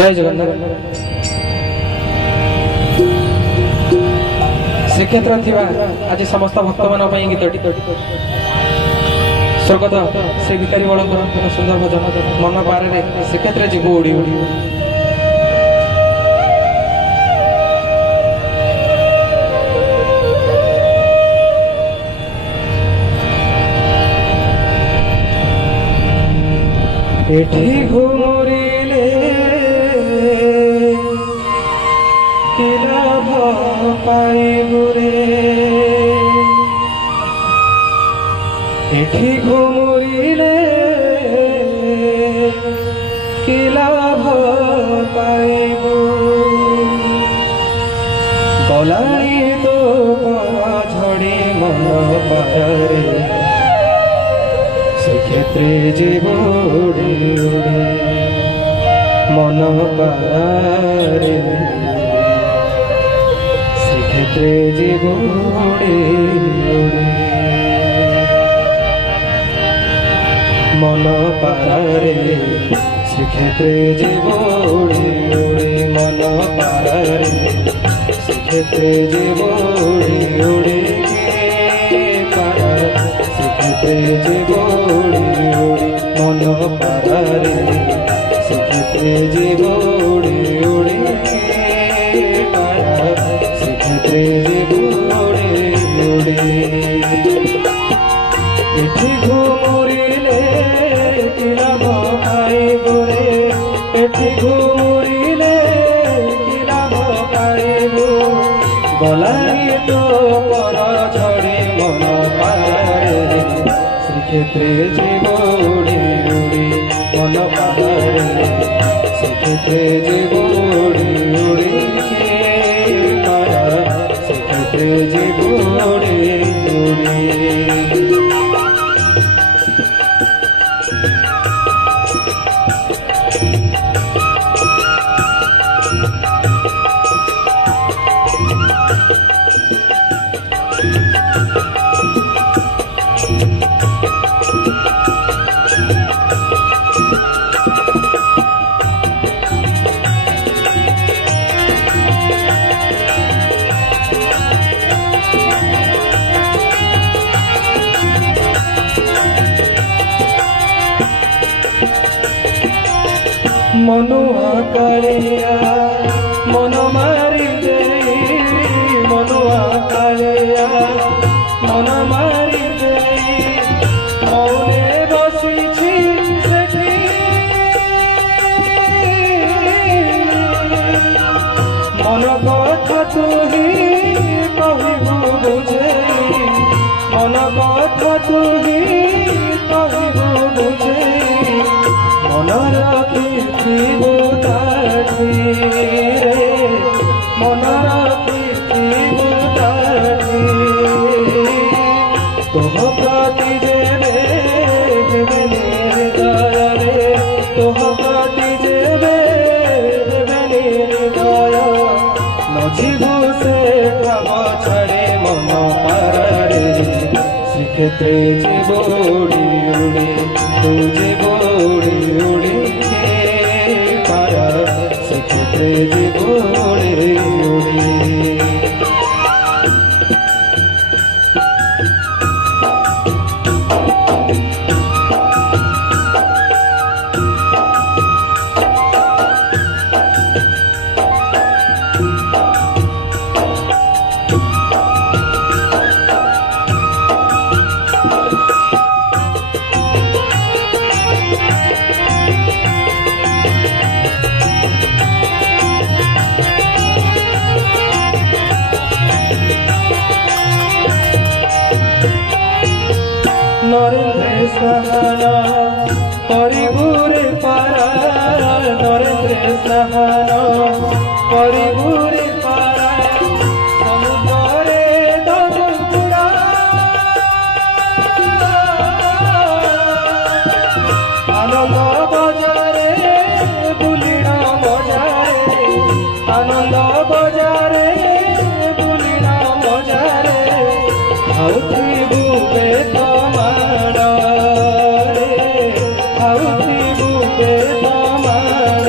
जय जगन्नाथ। श्रीक्षेत्र आज समस्त भक्त मान गीतटी स्वर्गत श्री भिखारी बलकर सुंदर भजन मन पारे श्रीक्षेत्र जीव उड़ी उड़ी एठी घुमुरिले कि लाभ पाइबु रे, एठी घुमुरिले कि लाभ पाइबु, गलानी तो परा झड़ी मन पारे श्रीक्षेत्रे जीव उड़ी उड़ी मन पारे श्रीक्षेत्रे जीव उड़ी उड़ी मन पारे श्रीक्षेत्रे जीव उड़ी उड़ी मन पारे श्रीक्षेत्रे जीव उड़ी उड़ी श्रीक्षेत्रे जीव उड़ी उड़ी मन पारे श्रीक्षेत्रे जीव उड़ी उड़ी श्रीक्षेत्रे जीव उड़ी उड़ी एठी घुमुरिले कि लाभ पाइबु रे, एठी घुमुरिले कि लाभ पाइबु, गलानी तो पर झड़ी मन पारे श्रीक्षेत्रे जीव उड़ी उड़ी मन पारे श्रीक्षेत्रे जीव उड़ी उड़ी श्रीक्षेत्रे जीव उड़ी उड़ी मनुआ कालिया मन मारी गई, मनुआ कालिया मन मारी गई, मौने बसिछि सेठी मन कथा तुही कहिबु बुझेई, मन कथा तुही कहिबु बुझेई, मन रखिथिबु ताठी रे, मन रखिथिबु ताठी, तोह प्रति जेबे देबेनि हृदय रे, तोह प्रति जेबे देबेनि हृदय, नजिबु से ठाब छाड़े मन पारे श्रीक्षेत्रे जीव उड़ी उड़ी तू जीव उड़ी उड़ी पारा श्रीक्षेत्रे जीव उड़ी उड़ी नरेंद्र सहाना परिबुरे पारा, नरेंद्र सहाना परिबुरे पारा, समुद्रे दबुरा आनंद बजारे बुलिना मजारे, आनंद बजारे बुलिना मजारे, खाउथिबु बेतमार रे, खाउथिबु बेतमार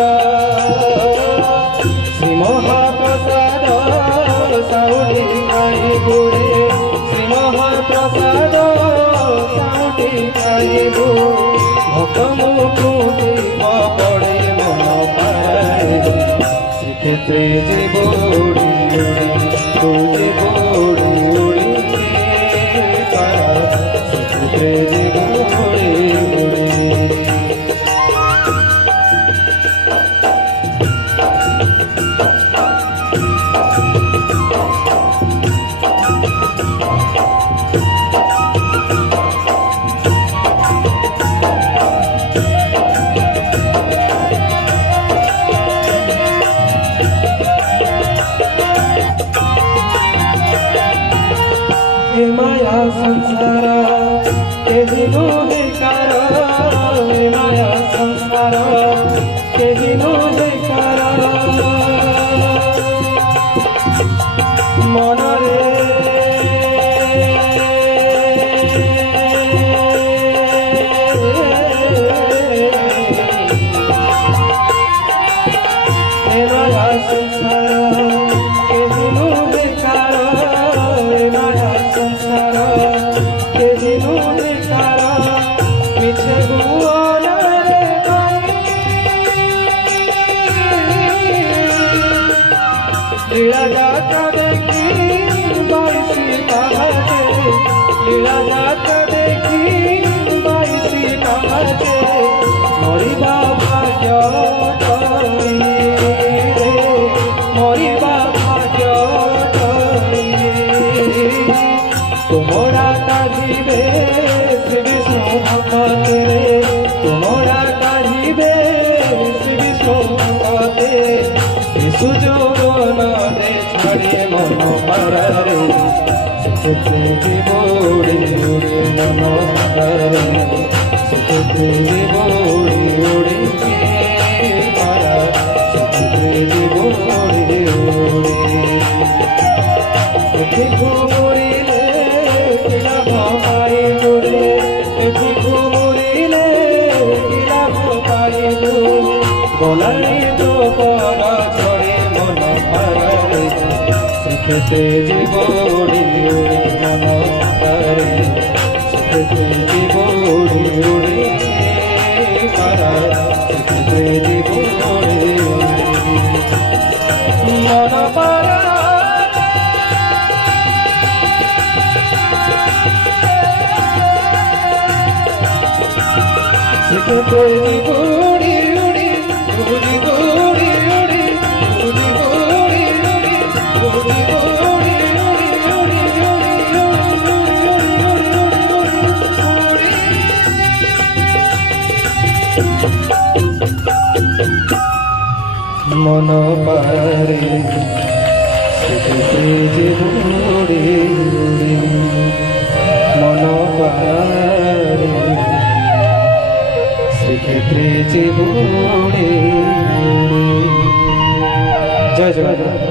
শ্রীক্ষেত্রে জীব উড়ি উড়ি উড়ি উড়ি তারা শ্রীক্ষেত্রে জীব উড়ি উড়ি हे माया संसार केही नोहे कार हे माया संसार केही नोहे कार मनरे हे माया संसार केही नोहे कार हे माया संसार केही नोहे कार मिछे गुआरे लीला जाता देखी बाईसी पहाड़े लीला जाता देखी बाईसी पहाड़े मरिबा भाग्य मरिबा भाग्य তোমরা কাঁদিবে শ্রী বিষ্ণু ভক্তে তোমরা কাঁদিবে শ্রী বিষ্ণু ভক্তে সুযোগ নদে ছাড়ে মন পারে সুখে জীব উড়ি উড়ি মন পারে সুখে জীব উড়ি উড়ি পারা সুখে জীব উড়ি উড়ি ঘুমুরিলে কিলা ভাই গুরে ঘুমুরিলে কিলা ভাই গু বলাই তো পর ছড়ে মন পারে সুখেতে জীব উড়ি উড়ি মন পারে সুখেতে জীব উড়ি উড়ি পারা সুখেতে জীব উড়ি উড়ি মন পারা শ্রীক্ষেত্রে জীব উড়ি উড়ি উড়ি উড়ি উড়ি উড়ি উড়ি উড়ি উড়ি উড়ি উড়ি উড়ি মন পারে শ্রীক্ষেত্রে জীব উড়ি উড়ি মন পারে শ্রীক্ষেত্রে জীব উড়ি উড়ি জয় জগন্নাথ।